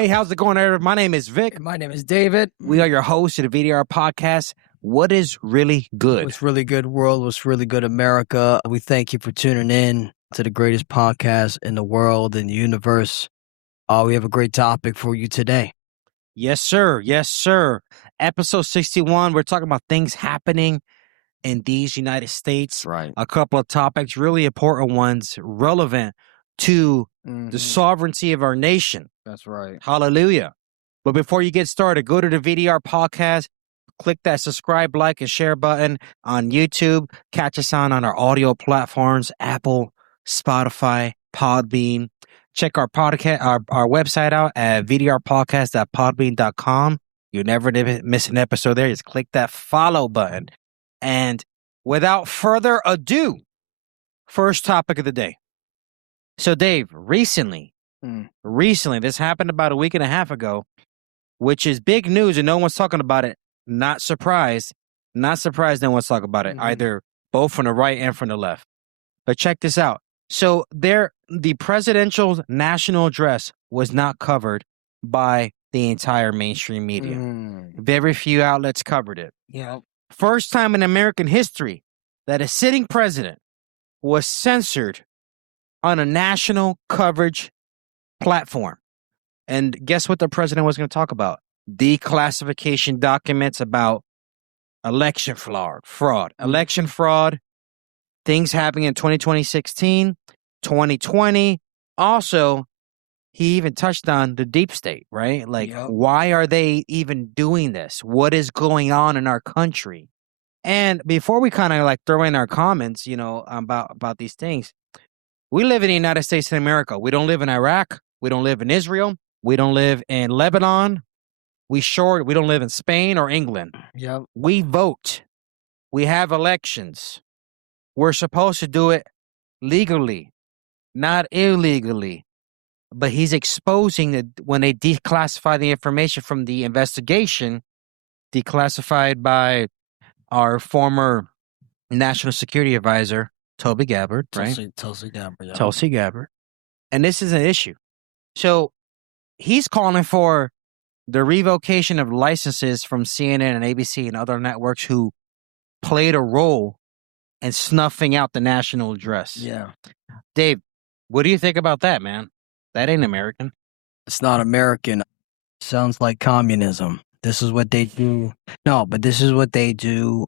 Hey, how's it going, everyone? My name is Vic. My name is David. We are your hosts of the V.D.R. podcast. What is really good? What's really good, world? What's really good, America? We thank you for tuning in to the greatest podcast in the world and the universe. We have a great topic for you today. Yes, sir. Yes, sir. Episode 61, we're talking about things happening in these United States. Right. A couple of topics, really important ones, relevant to the sovereignty of our nation. That's right. Hallelujah. But before you get started, go to the V.D.R. podcast, click that subscribe, like, and share button on YouTube. Catch us on our audio platforms, Apple, Spotify, Podbean. Check our podcast, our website out at vdrpodcast.podbean.com. You'll never miss an episode there. Just click that follow button. And without further ado, first topic of the day. So, Dave, recently, this happened about a week and a half ago, which is big news and no one's talking about it. Not surprised no one's talking about it, either both from the right and from the left. But check this out. So the presidential national address was not covered by the entire mainstream media. Very few outlets covered it. Yeah. First time in American history that a sitting president was censored on a national coverage platform. And guess what the president was going to talk about? Declassification documents about election fraud, things happening in 2016, 2020. Also, he even touched on the deep state, right? Like, why are they even doing this? What is going on in our country? And before we kind of like throw in our comments, about these things, we live in the United States of America. We don't live in Iraq. We don't live in Israel. We don't live in Lebanon. We don't live in Spain or England. Yep. We vote. We have elections. We're supposed to do it legally, not illegally. But he's exposing that when they declassify the information from the investigation, declassified by our former National Security Advisor, Tulsi Gabbard, right? Tulsi Gabbard. Yeah. Tulsi Gabbard. And this is an issue. So he's calling for the revocation of licenses from CNN and ABC and other networks who played a role in snuffing out the national address. Yeah. Dave, what do you think about that, man? That ain't American. It's not American. Sounds like communism. This is what they do. No, but this is what they do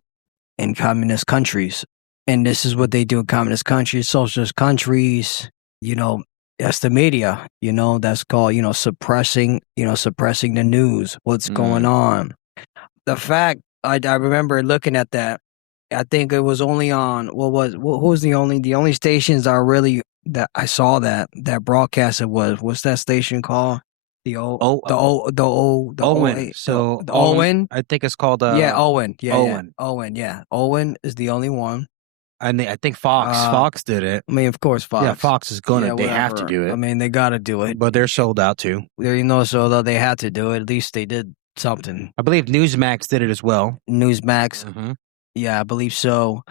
in communist countries. And this is what they do in communist countries, socialist countries, that's the media, that's called, suppressing the news, what's going on. The fact, I remember looking at that, I think it was only on, who was the only stations that I saw that broadcasted what's that station called? The Owen. So the Owen. I think it's called Owen. Yeah, Owen. Owen. Yeah, Owen is the only one. I think Fox did it. I mean, of course, Fox. Yeah, Fox is gonna. They have to do it. I mean, they got to do it. But they're sold out too. So though they had to do it, at least they did something. I believe Newsmax did it as well. Newsmax. Yeah, I believe so.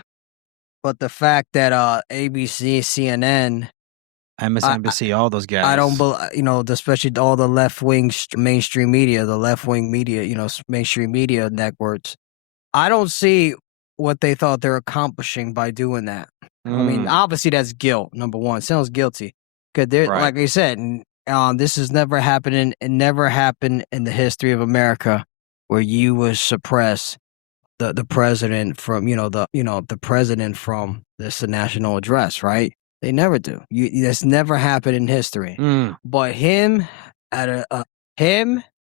But the fact that ABC, CNN, MSNBC, all those guys. I don't believe, especially all the left-wing mainstream media, mainstream media networks. I don't see what they thought they're accomplishing by doing that. I mean, obviously that's guilt. Number one, sounds guilty because they're like I said, this has never happened. It never happened in the history of America where you would suppress the president from the president from this national address, right? They never do. That's never happened in history. But him out of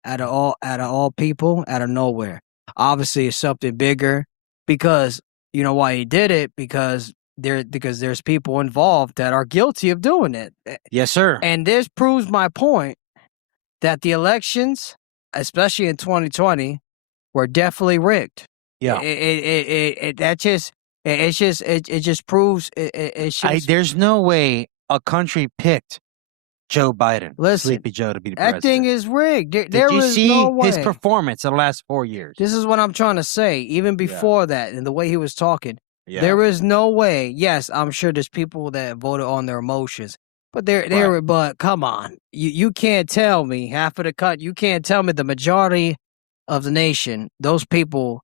all people, out of nowhere, obviously it's something bigger. Because you know why he did it? Because there's people involved that are guilty of doing it. Yes, sir. And this proves my point that the elections, especially in 2020, were definitely rigged. Yeah. It just proves. There's no way a country picked Joe Biden, Sleepy Joe, to be the president. That thing is rigged. Did you see his performance in the last 4 years? This is what I'm trying to say. Even before that, and the way he was talking, there is no way. Yes, I'm sure there's people that voted on their emotions, But but come on, you can't tell me half of the cut. You can't tell me the majority of the nation, those people.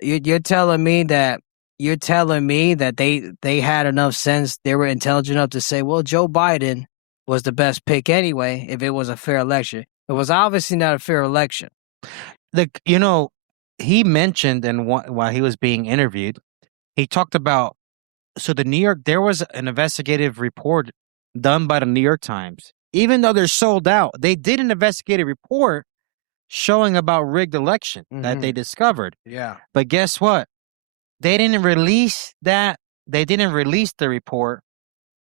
You're telling me that they had enough sense, they were intelligent enough to say, well, Joe Biden was the best pick anyway. If it was a fair election, it was obviously not a fair election. He mentioned, and while he was being interviewed, he talked about, so there was an investigative report done by the New York Times. Even though they're sold out, they did an investigative report showing about rigged election that they discovered. Yeah. But guess what? They didn't release that. They didn't release the report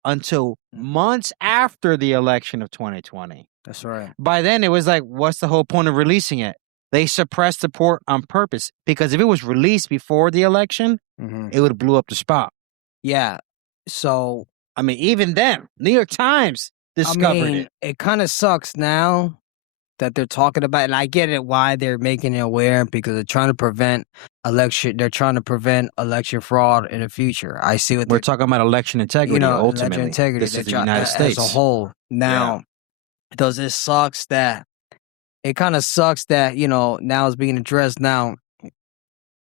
until months after the election of 2020. That's right. By then, it was like, what's the whole point of releasing it? They suppressed the report on purpose, because if it was released before the election, it would have blew up the spot. Yeah. So, I mean, even then, New York Times discovered it. It kind of sucks now that they're talking about, and I get it why they're making it aware, because they're trying to prevent election. They're trying to prevent election fraud in the future. I see what we're talking about, election integrity. Ultimately, election integrity. This is the United States as a whole. Now, does it sucks that? It kind of sucks that now it's being addressed. Now,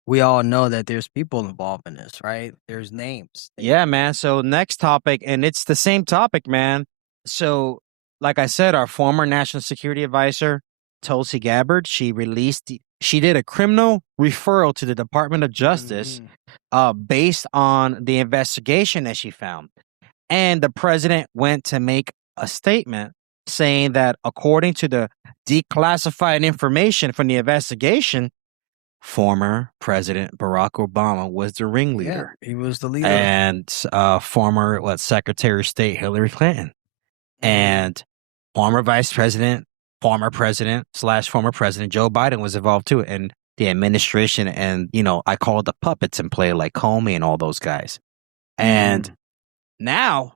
we all know that there's people involved in this, right? There's names. Yeah, man. So next topic, and it's the same topic, man. So, like I said, our former national security advisor, Tulsi Gabbard, she did a criminal referral to the Department of Justice based on the investigation that she found. And the president went to make a statement saying that according to the declassified information from the investigation, former President Barack Obama was the ringleader. Yeah, he was the leader. And former Secretary of State Hillary Clinton. And former President Joe Biden was involved too. And the administration, and I call it the puppets in play, like Comey and all those guys. And now,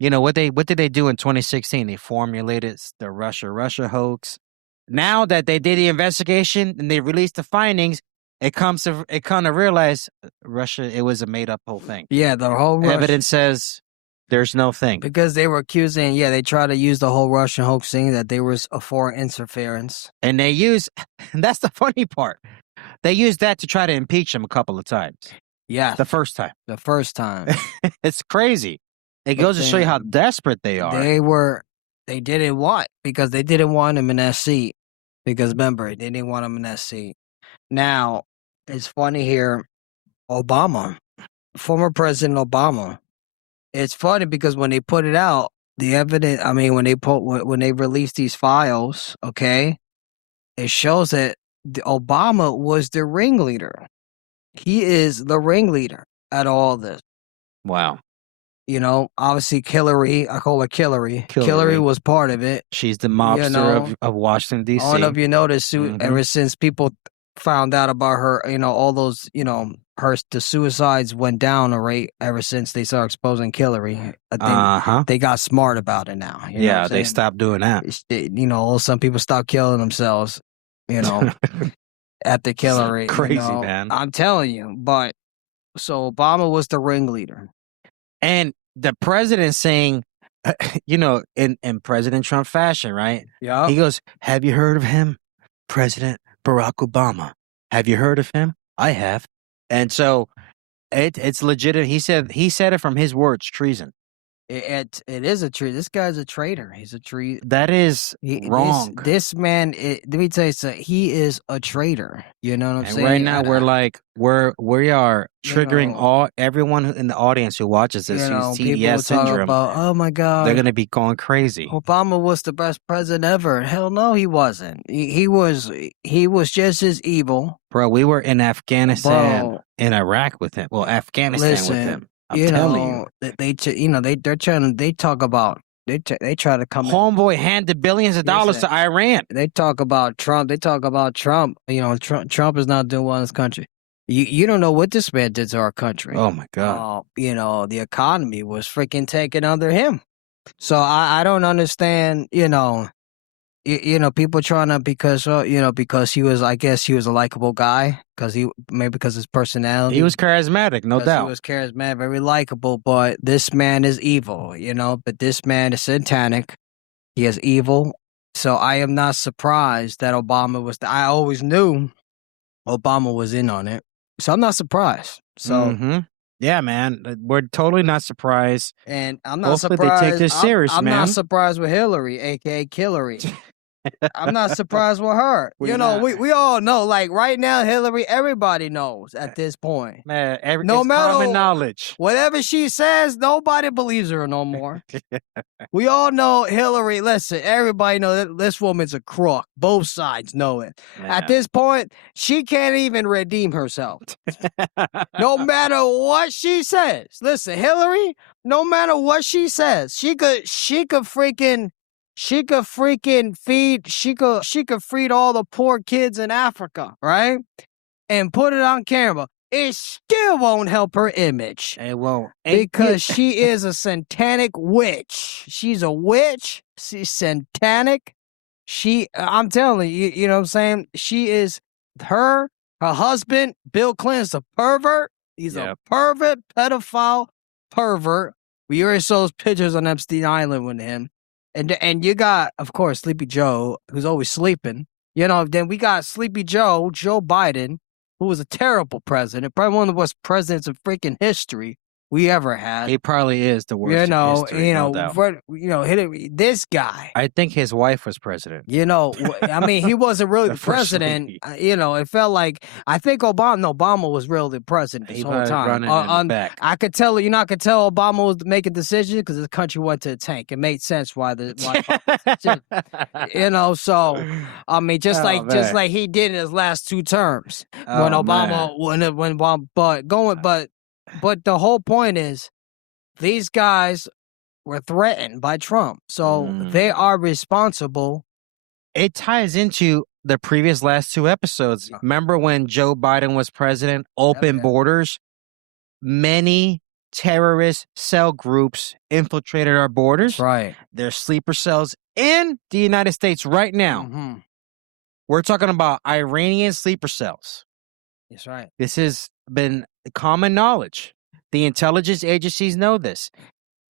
what did they do in 2016? They formulated the Russia hoax. Now that they did the investigation and they released the findings, it kind of realize Russia, it was a made up whole thing. Yeah, the whole evidence says there's no thing. Because they were accusing, they tried to use the whole Russian hoax thing, that there was a foreign interference. And that's the funny part. They used that to try to impeach him a couple of times. Yeah. The first time. It's crazy. It goes to show you how desperate they are. They didn't want, because they didn't want him in that seat. Because remember, they didn't want him in that seat. Now, it's funny here, former President Obama, it's funny because when they put it out, the evidence, when they released these files, it shows that Obama was the ringleader. He is the ringleader at all this. Wow. Obviously Hillary, I call her Hillary. Hillary was part of it. She's the mobster of Washington, D.C. I don't know if you noticed, ever since people found out about her, all those, the suicides went down a rate ever since they started exposing Hillary. I think they got smart about it now. They stopped doing that. Some people stopped killing themselves, after Hillary. Crazy, man. I'm telling you. But, so Obama was the ringleader. And the president saying, in President Trump fashion, right? Yeah. He goes, have you heard of him? President Barack Obama. Have you heard of him? I have. And so it's legitimate. He said it from his words, treason. It is a traitor. This guy's a traitor. He's a traitor. That is wrong. This man, let me tell you something. He is a traitor. You know what I'm saying? Right now, we are triggering everyone in the audience who watches this who's TDS syndrome. About, oh my God, they're gonna be going crazy. Obama was the best president ever. Hell no, he wasn't. He was just as evil. Bro, we were in Afghanistan, in Iraq with him. Well, Afghanistan with him. I'm telling you, they talk about. They try to come. Homeboy handed billions of dollars to Iran. They talk about Trump. Trump is not doing well in this country. You don't know what this man did to our country. Oh my God. The economy was freaking taken under him. So I don't understand. people trying to because he was, I guess he was a likable guy because his personality. He was charismatic, no doubt. He was charismatic, very likable, but this man is evil, but this man is satanic. He is evil. So I am not surprised that Obama was, I always knew Obama was in on it. So I'm not surprised. So yeah, man, we're totally not surprised. And I'm not Hopefully surprised. they take this serious, I'm man. not surprised with Hillary, aka Killary. I'm not surprised with her. We all know, like right now, Hillary, everybody knows at this point. Man, no it's matter common knowledge. Whatever she says, nobody believes her no more. We all know Hillary. Listen, everybody knows that this woman's a crook. Both sides know it. Yeah. At this point, she can't even redeem herself. No matter what she says. Listen, Hillary, no matter what she says, she could freaking feed all the poor kids in Africa, right? And put it on camera. It still won't help her image. It won't. Because she is a satanic witch. She's a witch. She's satanic. I'm telling you, you know what I'm saying? She is her husband, Bill Clinton's a pervert. He's a pervert, pedophile pervert. We already saw those pictures on Epstein Island with him. And you got, of course, Sleepy Joe, who's always sleeping. Then we got Sleepy Joe Biden, who was a terrible president, probably one of the worst presidents in freaking history we ever had. He probably is the worst in history, no doubt. This guy. I think his wife was president. I mean, he wasn't really the president. It felt like, I think Obama was really the president this whole time. I could tell, I could tell Obama was making decisions because the country went to the tank. It made sense why so, I mean, just like he did in his last 2 terms when Obama, but the whole point is, these guys were threatened by Trump, so they are responsible. It ties into the previous last 2 episodes. Remember when Joe Biden was president? Open borders. Many terrorist cell groups infiltrated our borders. Right. There's sleeper cells in the United States right now. We're talking about Iranian sleeper cells. That's right. This has been common knowledge. The intelligence agencies know this.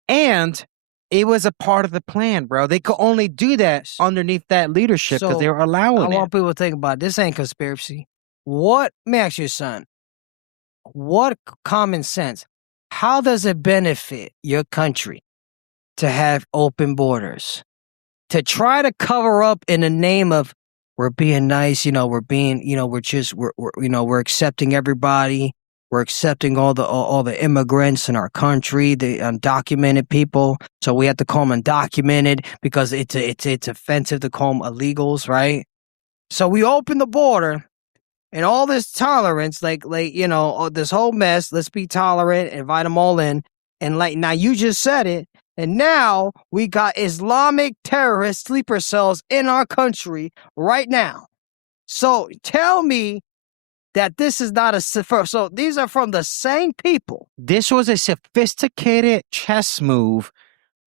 And it was a part of the plan, bro. They could only do that underneath that leadership because they were allowing it. I want people to think about it. This ain't conspiracy. Let me ask you, son. What common sense? How does it benefit your country to have open borders? To try to cover up in the name of we're being nice, we're accepting everybody. We're accepting all the immigrants in our country, the undocumented people. So we have to call them undocumented because it's offensive to call them illegals, right? So we open the border, and all this tolerance, this whole mess. Let's be tolerant, invite them all in, and now you just said it. And now we got Islamic terrorist sleeper cells in our country right now. So tell me that this is not so these are from the same people. This was a sophisticated chess move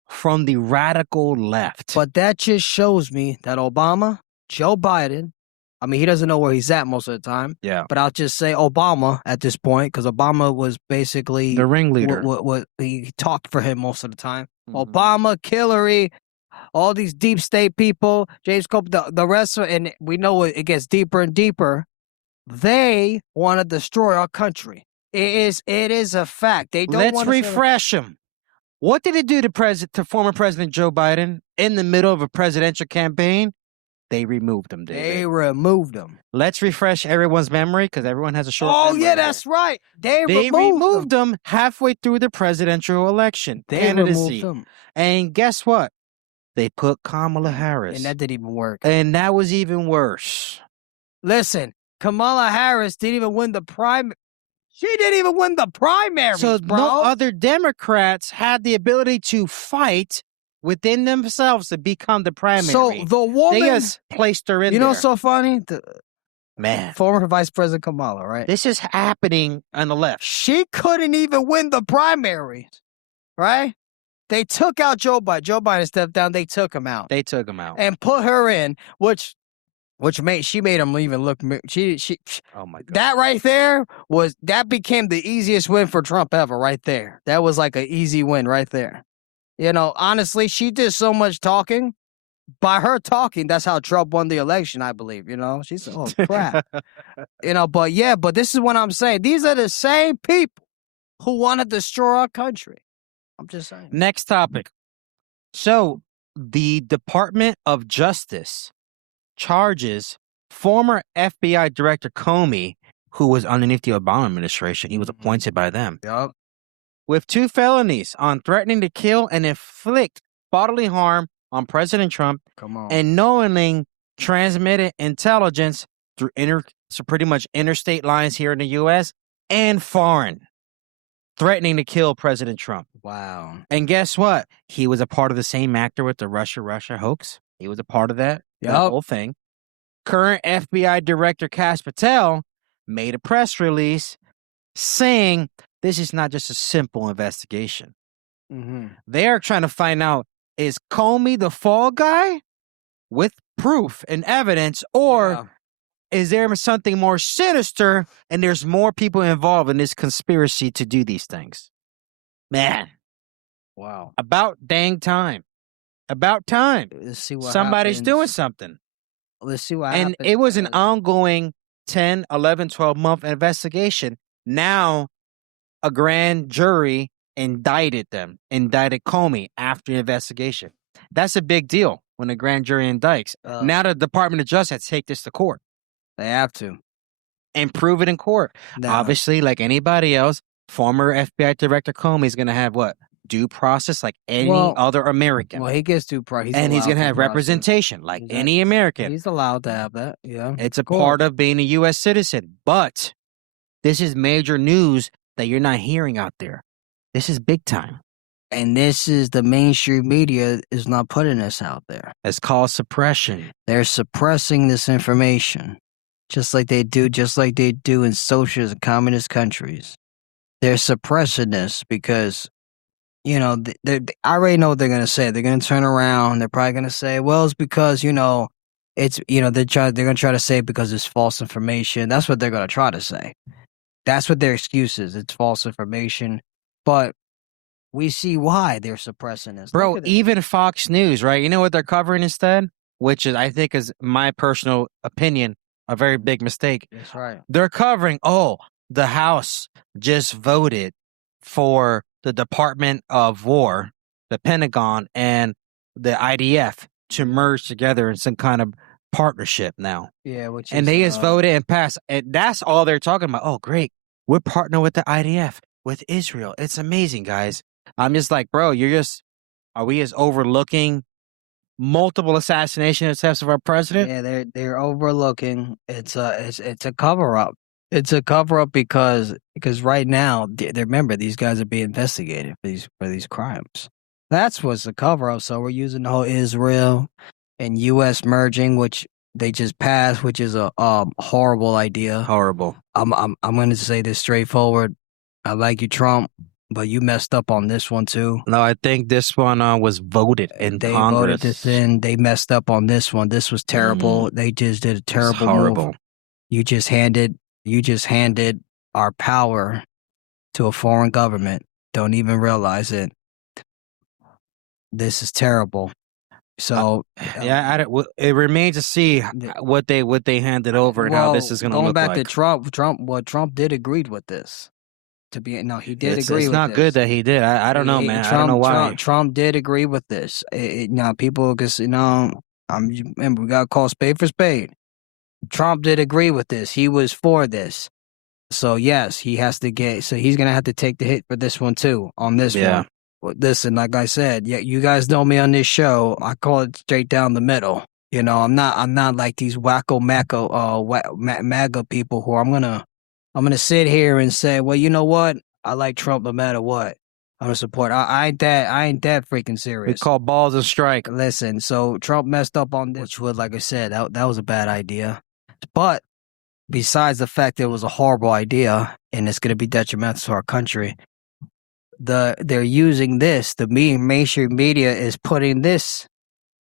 from the radical left. But that just shows me that Obama, Joe Biden, I mean, he doesn't know where he's at most of the time. Yeah. But I'll just say Obama at this point, because Obama was basically the ringleader. What he talked for him most of the time. Obama, Hillary, all these deep state people, James Comey, the rest of it, and we know it gets deeper and deeper. They want to destroy our country. It is a fact. They don't. Let's refresh them. What did it do to former President Joe Biden in the middle of a presidential campaign? They removed him, David. They removed him. Let's refresh everyone's memory because everyone has a short memory. Oh, yeah, that's right. They removed him halfway through the presidential election. They removed him. And guess what? They put Kamala Harris. And that didn't even work. And that was even worse. Listen, Kamala Harris didn't even win the primary. She didn't even win the primaries, so bro. No other Democrats had the ability to fight within themselves to become the primary. So the woman, they just placed her in there. You know what's so funny? Man. Former Vice President Kamala, right? This is happening on the left. She couldn't even win the primaries, right? They took out Joe Biden. Joe Biden stepped down. They took him out. They took him out. And put her in, which made him even look. Oh my God. That right there became the easiest win for Trump ever. Right there, that was like an easy win right there. You know, honestly, she did so much talking. By her talking, that's how Trump won the election, I believe. You know, she said, "Oh crap," you know. But this is what I'm saying. These are the same people who want to destroy our country. I'm just saying. Next topic. So, the Department of Justice charges former FBI Director Comey, who was underneath the Obama administration. He was appointed by them. Yep. With 2 felonies on threatening to kill and inflict bodily harm on President Trump. Come on. And knowingly transmitted intelligence through pretty much interstate lines here in the U.S. and foreign, threatening to kill President Trump. Wow. And guess what? He was a part of the same actor with the Russia hoax. He was a part of that whole thing. Current FBI Director Kash Patel made a press release saying this is not just a simple investigation. Mm-hmm. They are trying to find out, is Comey the fall guy with proof and evidence, or is there something more sinister and there's more people involved in this conspiracy to do these things? Man. Wow. About dang time. About time. Let's see what somebody's happens. doing something. Let's see what happens. And it was an ongoing 10, 11, 12-month investigation. Now, a grand jury indicted Comey after the investigation. That's a big deal when a grand jury indicts. Now the Department of Justice has to take this to court. They have to. And prove it in court. No. Obviously, like anybody else, former FBI Director Comey is going to have what? Due process like any other American. Well, he gets due process. And he's going to have representation like any American. He's allowed to have that, yeah. It's a part of being a U.S. citizen. But this is major news that you're not hearing out there. This is big time. And this is the mainstream media is not putting this out there. It's called suppression. They're suppressing this information, just like they do in socialist and communist countries. They're suppressing this because, you know, I already know what they're going to say. They're going to turn around. They're probably going to say, well, it's because, you know, they're going to try to say because it's false information. That's what they're going to try to say. That's what their excuse is. It's false information. But we see why they're suppressing this. Bro, even Fox News, right? You know what they're covering instead? Which is, I think is my personal opinion, a very big mistake. That's right. They're covering, the House just voted for the Department of War, the Pentagon, and the IDF to merge together in some kind of partnership now. Yeah, and they just voted and passed. And that's all they're talking about. Oh, great. We're partnering with the IDF, with Israel. It's amazing, guys. I'm just like, bro, are we just overlooking multiple assassination attempts of our president? Yeah, they're overlooking. It's a cover up. It's a cover up because right now, remember, these guys are being investigated for these crimes. That's what's the cover up. So we're using the whole Israel and U.S. merging, which they just passed, which is a horrible idea. Horrible. I'm going to say this straightforward. I like you, Trump, but you messed up on this one too. No, I think this one was voted in They Congress. voted this in. They messed up on this one. This was terrible. Mm-hmm. They just did a terrible horrible move. You just handed our power to a foreign government. Don't even realize it. This is terrible. So it remains to see what they handed over and how this is going to look like. Going back to Trump, Trump did agree with this. He did agree with this. It's not good that he did. I don't know, man. I don't know why. Trump did agree with this. Now people, because remember, we got to call spade for spade. Trump did agree with this. He was for this. So yes, he has to so he's going to have to take the hit for this one too, on this one. Listen, like I said, you guys know me on this show. I call it straight down the middle. You know, I'm not like these wacko MAGA people who I'm gonna sit here and say, well, you know what? I like Trump no matter what. I'm gonna support. I ain't that freaking serious. We call balls a strike. Listen, so Trump messed up on this, which was, like I said, that was a bad idea. But besides the fact that it was a horrible idea and it's gonna be detrimental to our country, they're using this. The mainstream media is putting this.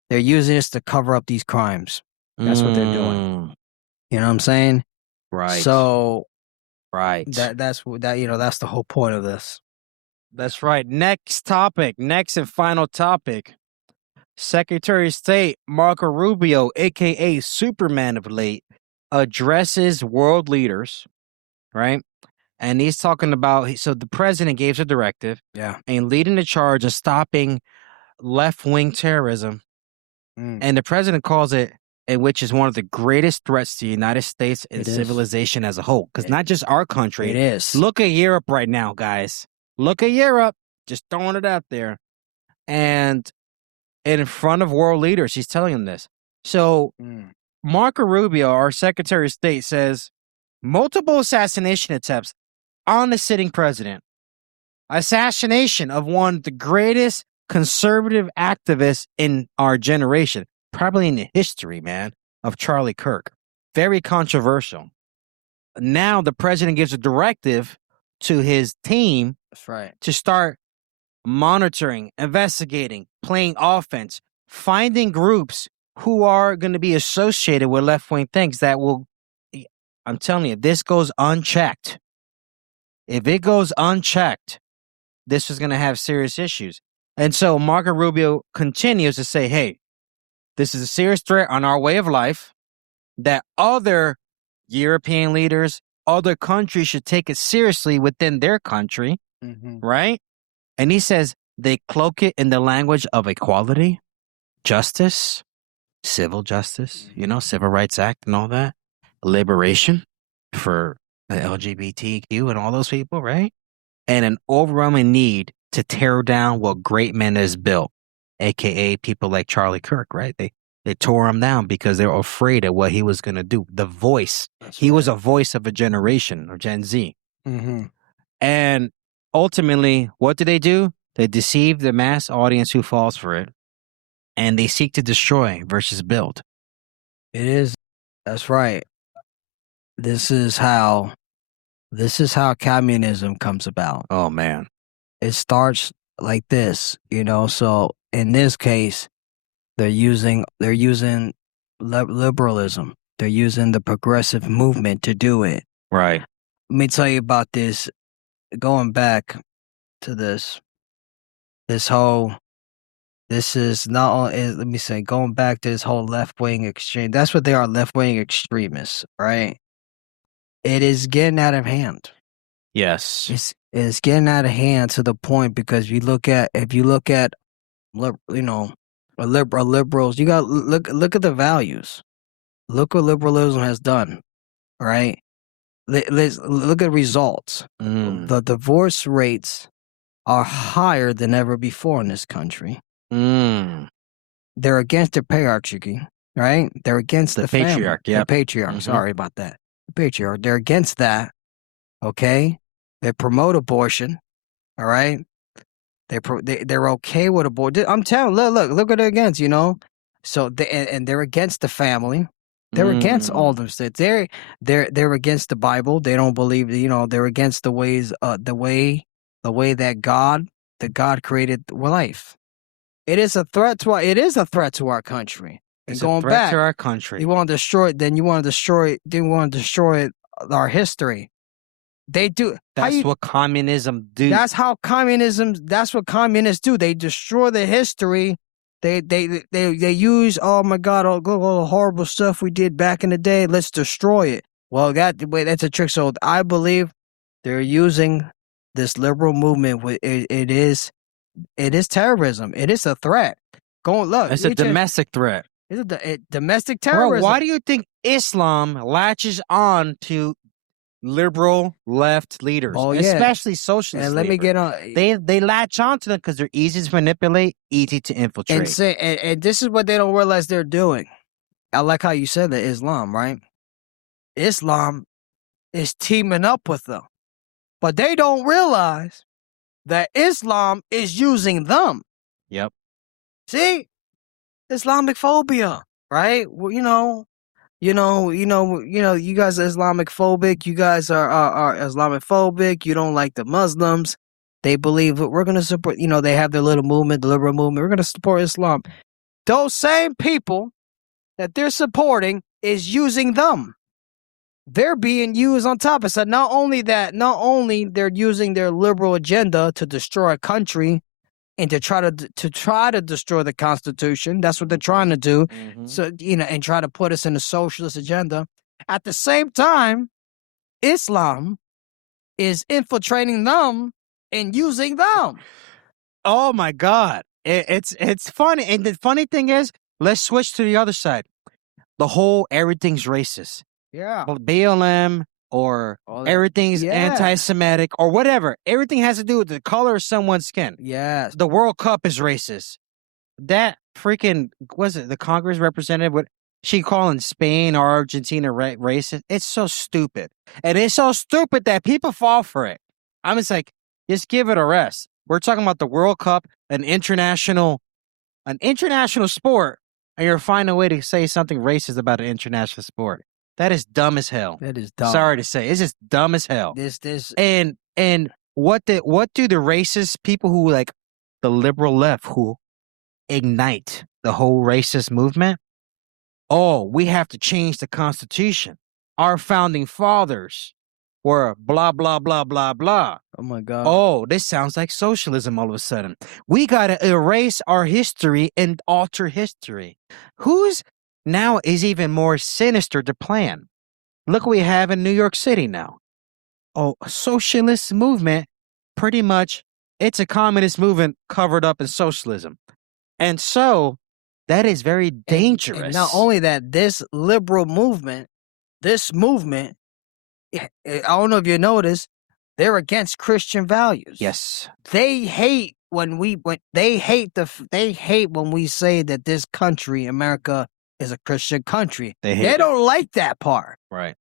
They're using this to cover up these crimes. That's what they're doing. You know what I'm saying? Right. So, right. That's the whole point of this. That's right. Next and final topic. Secretary of State Marco Rubio, aka Superman of late, addresses world leaders, right? And he's talking about, so the president gave a directive, and leading the charge of stopping left-wing terrorism. And the president calls it, which is one of the greatest threats to the United States and civilization as a whole. Because not just our country. It is. Look at Europe right now, guys. Look at Europe. Just throwing it out there. And in front of world leaders, he's telling them this. So Marco Rubio, our Secretary of State, says multiple assassination attempts on the sitting president. Assassination of one of the greatest conservative activists in our generation, probably in the history, man, of Charlie Kirk. Very controversial. Now the president gives a directive to his team to start monitoring, investigating, playing offense, finding groups who are going to be associated with left-wing things that will, I'm telling you, if this goes unchecked, this is going to have serious issues. And so Marco Rubio continues to say, hey, this is a serious threat on our way of life that other European leaders, other countries should take it seriously within their country, right? And he says they cloak it in the language of equality, justice, civil justice, Civil Rights Act and all that, liberation for the LGBTQ and all those people, right? And an overwhelming need to tear down what great men has built, a.k.a. people like Charlie Kirk, right? They tore him down because they were afraid of what he was going to do. The voice. He was a voice of a generation, or Gen Z. And ultimately, what do? They deceive the mass audience who falls for it, and they seek to destroy versus build. It is. That's right. This is how communism comes about. Oh, man. It starts like this, so in this case, they're using liberalism. They're using the progressive movement to do it. Right. Let me tell you about this. Going back to this is not only, let me say, going back to this whole left-wing extreme. That's what they are, left-wing extremists, right? It is getting out of hand. Yes. It's getting out of hand to the point because if you look at liberals, you got look at the values. Look what liberalism has done, right? Let's look at results. The divorce rates are higher than ever before in this country. They're against the patriarchy, right? They're against the patriarch. The patriarch. Sorry about that. The patriarch. They're against that. Okay. They promote abortion. All right. They're okay with abortion. I'm telling. Look what they're against. So they're against the family. They're against all them things. They're against the Bible. They don't believe. They're against the ways. The way that God created life. It is a threat to our country. It's going back to our country. You want to destroy it. Then you want to destroy. Then you want to destroy our history. They do. That's what communism do. That's what communists do. They destroy the history. They use, oh my God, all the horrible stuff we did back in the day. Let's destroy it. Well, that's a trick. So I believe they're using this liberal movement. It is terrorism. It is a threat. It's a domestic threat. It's a domestic terrorism. Bro, why do you think Islam latches on to liberal left leaders, especially socialist? And let me get on. They latch on to them because they're easy to manipulate, easy to infiltrate. And this is what they don't realize they're doing. I like how you said that, Islam, right? Islam is teaming up with them, but they don't realize that Islam is using them. Yep. See, Islamic phobia, right? Well, you guys are Islamic phobic. You guys are Islamic phobic. You don't like the Muslims. They believe that we're going to support, they have their little movement, the liberal movement. We're going to support Islam. Those same people that they're supporting is using them. They're being used on top of it. So not only they're using their liberal agenda to destroy a country and to try to destroy the Constitution. That's what they're trying to do. Mhm. So, and try to put us in a socialist agenda. At the same time, Islam is infiltrating them and using them. Oh my God. It's funny. And the funny thing is, let's switch to the other side. The whole everything's racist. Yeah. BLM or All that- everything's yeah. anti-Semitic or whatever. Everything has to do with the color of someone's skin. Yes. The World Cup is racist. That freaking, was it the Congress representative? What she calling Spain or Argentina racist? It's so stupid. And it's so stupid that people fall for it. I'm just like, just give it a rest. We're talking about the World Cup, an international sport, and you're finding a way to say something racist about an international sport. That is dumb as hell. That is dumb. Sorry to say, it's just dumb as hell. This And what do the racist people who like the liberal left who ignite the whole racist movement? Oh, we have to change the Constitution. Our founding fathers were blah blah blah blah blah. Oh my God. Oh, this sounds like socialism all of a sudden. We got to erase our history and alter history. Who's now is even more sinister to plan? Look what we have in New York City now. Oh, a socialist movement, pretty much, it's a communist movement covered up in socialism. And so that is very dangerous. And not only that, this liberal movement, I don't know if you noticed, they're against Christian values. Yes. They hate when we say that this country, America, is a Christian country. They don't like that part. Right.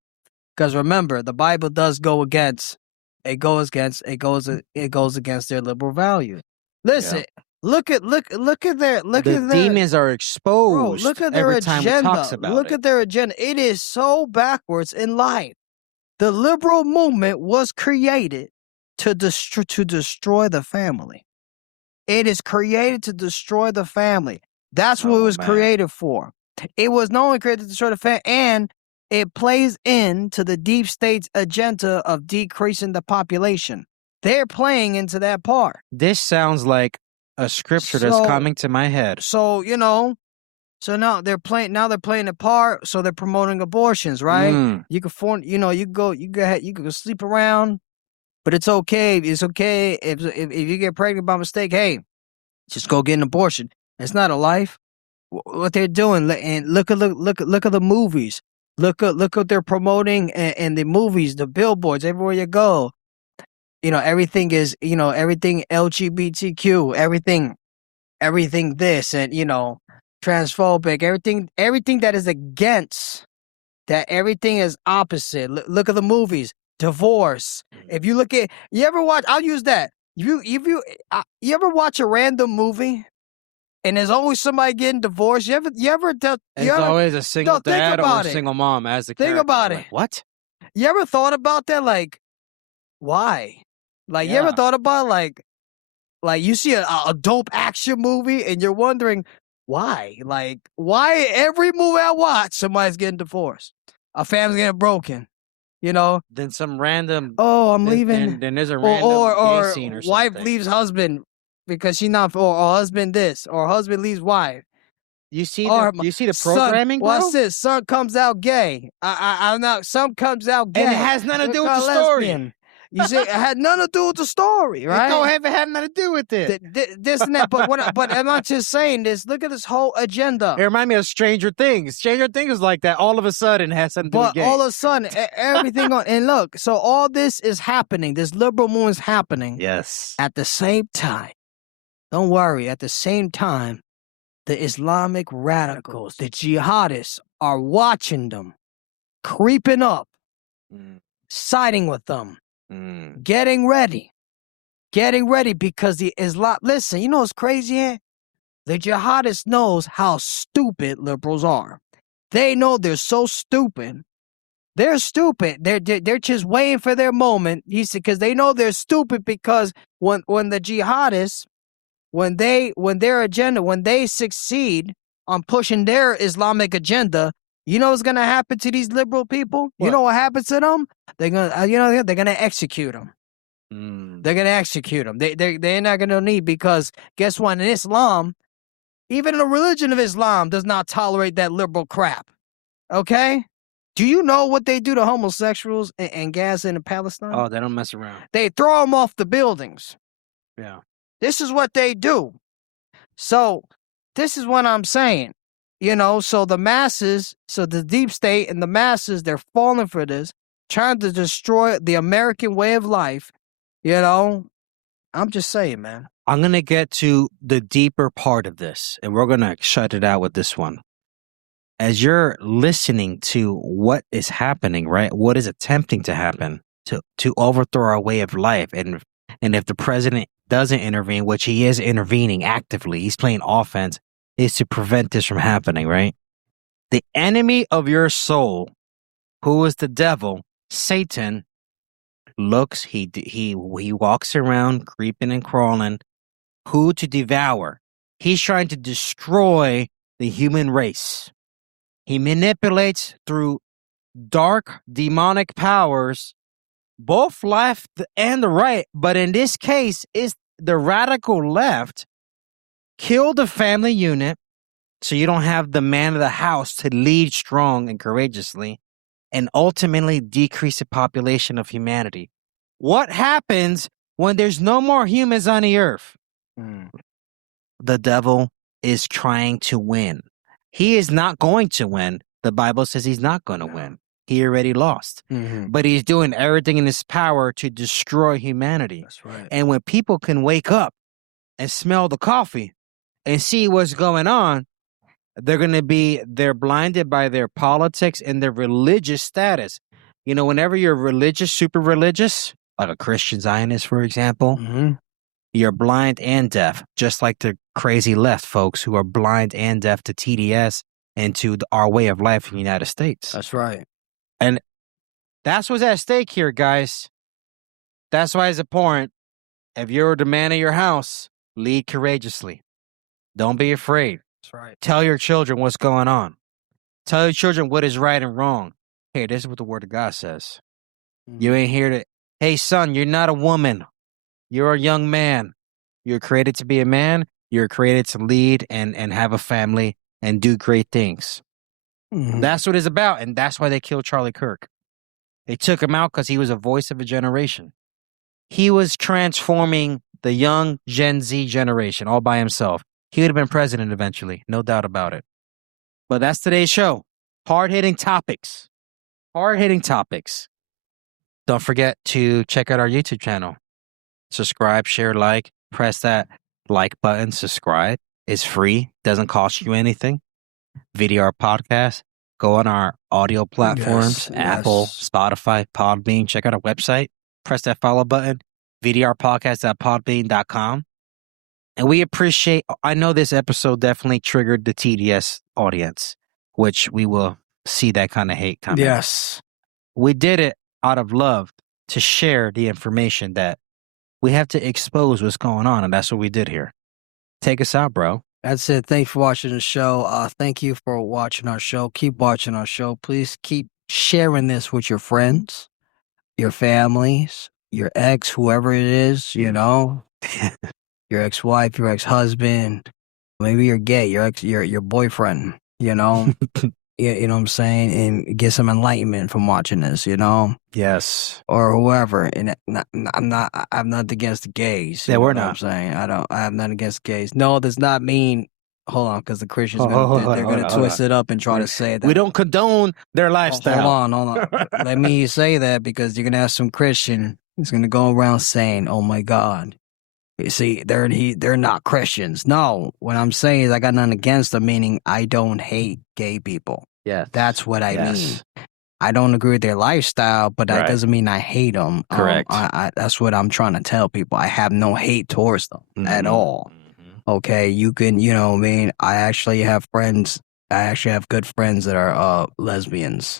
Because remember, the Bible does go against against their liberal values. Listen, look at their demons are exposed. Bro, look at their every time agenda. we talks about Look it. at their agenda. It is so backwards in life. The liberal movement was created to destroy the family. It is created to destroy the family. That's what it was created for. It was not only created to destroy the family, and it plays into the deep state's agenda of decreasing the population. They're playing into that part. This sounds like a scripture that's coming to my head. So, so now they're playing the part, so they're promoting abortions, right? You can you can sleep around, but it's okay. It's okay if you get pregnant by mistake, hey, just go get an abortion. It's not a life. What they're doing, and look at the movies. Look what they're promoting in the movies, the billboards, everywhere you go. Everything is, everything LGBTQ, everything this, and transphobic, everything that is against, that everything is opposite. Look at the movies, divorce. If you look at, you ever watch? I'll use that. You ever watch a random movie? And there's always somebody getting divorced. It's always a single dad or a single mom as the character. Think about it. Like, what? You ever thought about that? Like, why? Like, you ever thought about like you see a dope action movie and you're wondering why? Like, why every movie I watch, somebody's getting divorced, a family's getting broken. Then some random. Oh, I'm leaving. Then there's a random gay scene or something. Wife leaves husband because she's not, or husband this, or husband leaves wife. You see the programming, bro? What's this? Son comes out gay. I'm not. Son comes out gay. And it has nothing to do with the story. Lesbian. You see, it had nothing to do with the story, right? It don't have nothing to do with it. This and that. But I'm not just saying this. Look at this whole agenda. It reminds me of Stranger Things. Stranger Things is like that. All of a sudden, it has something to do with gay. All of a sudden, everything on. And look, so all this is happening. This liberal movement is happening. Yes. At the same time, don't worry. At the same time, the Islamic radicals, the jihadists, are watching them, creeping up, siding with them. Getting ready because the Islam. Listen, you know what's crazy here? The jihadists knows how stupid liberals are. They know they're so stupid They're stupid. They're just waiting for their moment. He said, because they know they're stupid, because when the jihadists, when their agenda, when they succeed on pushing their Islamic agenda, you know what's gonna happen to these liberal people? What? You know what happens to them? They're gonna they're gonna execute them. They're gonna execute them. They're not gonna need, because guess what? In Islam, even the religion of Islam does not tolerate that liberal crap. Okay. Do you know what they do to homosexuals in Gaza and in Palestine? Oh, they don't mess around. They throw them off the buildings. Yeah. This is what they do. So this is what I'm saying. So the masses, so the deep state and the masses, they're falling for this, trying to destroy the American way of life. I'm just saying, man. I'm going to get to the deeper part of this, and we're going to shut it out with this one. As you're listening to what is happening, right? What is attempting to happen to overthrow our way of life. And if the president doesn't intervene, which he is intervening actively, he's playing offense, is to prevent this from happening, right? The enemy of your soul, who is the devil, Satan, looks, he walks around creeping and crawling, who to devour. He's trying to destroy the human race. He manipulates through dark demonic powers, both left and the right. But in this case, it's the radical left. Kill the family unit so you don't have the man of the house to lead strong and courageously, and ultimately decrease the population of humanity. What happens when there's no more humans on the earth? The devil is trying to win. He is not going to win. The Bible says he's not going to win. He already lost. But he's doing everything in his power to destroy humanity. That's right. And when people can wake up and smell the coffee and see what's going on, they're blinded by their politics and their religious status. Whenever you're religious, super religious, like a Christian Zionist, for example, you're blind and deaf, just like the crazy left folks who are blind and deaf to TDS and to our way of life in the United States. That's right. And that's what's at stake here, guys. That's why it's important. If you're the man of your house, lead courageously. Don't be afraid. That's right. Tell your children what's going on. Tell your children what is right and wrong. Hey, this is what the Word of God says. You ain't here to, hey, son, you're not a woman. You're a young man. You're created to be a man. You're created to lead and have a family and do great things. That's what it's about, and that's why they killed Charlie Kirk. They took him out because he was a voice of a generation. He was transforming the young Gen Z generation all by himself. He would have been president eventually, no doubt about it. But that's today's show. Hard-hitting topics. Hard-hitting topics. Don't forget to check out our YouTube channel. Subscribe, share, like, press that like button, subscribe. It's free, doesn't cost you anything. V.D.R. Podcast. Go on our audio platforms, Apple, Spotify, Podbean. Check out our website. Press that follow button, vdrpodcast.podbean.com. And we appreciate, I know this episode definitely triggered the TDS audience, which we will see that kind of hate coming. Yes. We did it out of love to share the information that we have to expose what's going on, and that's what we did here. Take us out, bro. That's it. Thanks for watching the show. Thank you for watching our show. Keep watching our show. Please keep sharing this with your friends, your families, your ex, whoever it is, your ex-wife, your ex-husband, maybe you're gay, your boyfriend, you know what I'm saying? And get some enlightenment from watching this, Yes. or whoever. And I'm not against the gays. Yeah, we're know not. what I'm saying I'm not against gays. No, does not mean. Hold on, because the Christians they're gonna twist it up and try to say that we don't condone their lifestyle. Hold on. Let me say that, because you're gonna have some Christian who's gonna go around saying, "Oh my God, you see, they're not Christians." No, what I'm saying is I got nothing against them. Meaning I don't hate gay people. Yeah, that's what I mean. I don't agree with their lifestyle, but that doesn't mean I hate them. Correct. That's what I'm trying to tell people. I have no hate towards them at all. Okay, you can, what I mean? I actually have friends. I actually have good friends that are lesbians.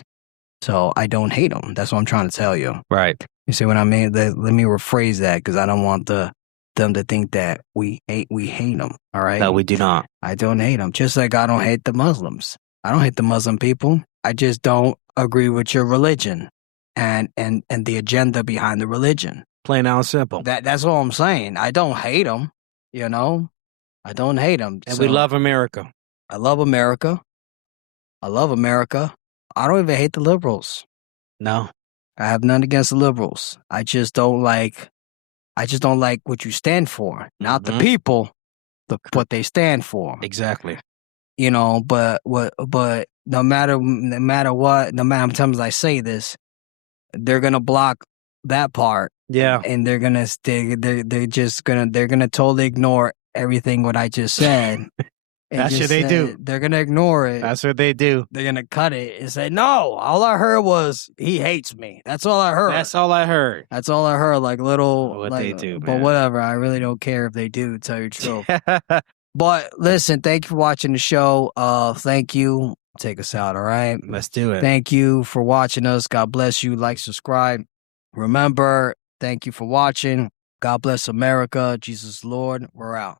So I don't hate them. That's what I'm trying to tell you. Right. You see what I mean? Let me rephrase that because I don't want them to think that we hate them. All right. No, we do not. I don't hate them. Just like I don't hate the Muslims. I don't hate the Muslim people. I just don't agree with your religion and the agenda behind the religion. Plain and simple. That's all I'm saying. I don't hate them. You know, I don't hate them. And we love America. I love America. I love America. I don't even hate the liberals. No. I have none against the liberals. I just don't like what you stand for. Not the people, what they stand for. Exactly. You know, but no matter what, no matter how many times I say this, they're gonna block that part. Yeah. And they're gonna totally ignore everything what I just said. That's what they do. They're gonna ignore it. That's what they do. They're gonna cut it and say, "No, all I heard was he hates me." That's all I heard. That's all I heard. That's all I heard. Like little, What like, they do, but man. whatever. I really don't care if they do. To tell you the truth. But listen, thank you for watching the show. Thank you. Take us out. All right. Let's do it. Thank you for watching us. God bless you. Like, subscribe. Remember, thank you for watching. God bless America. Jesus Lord. We're out.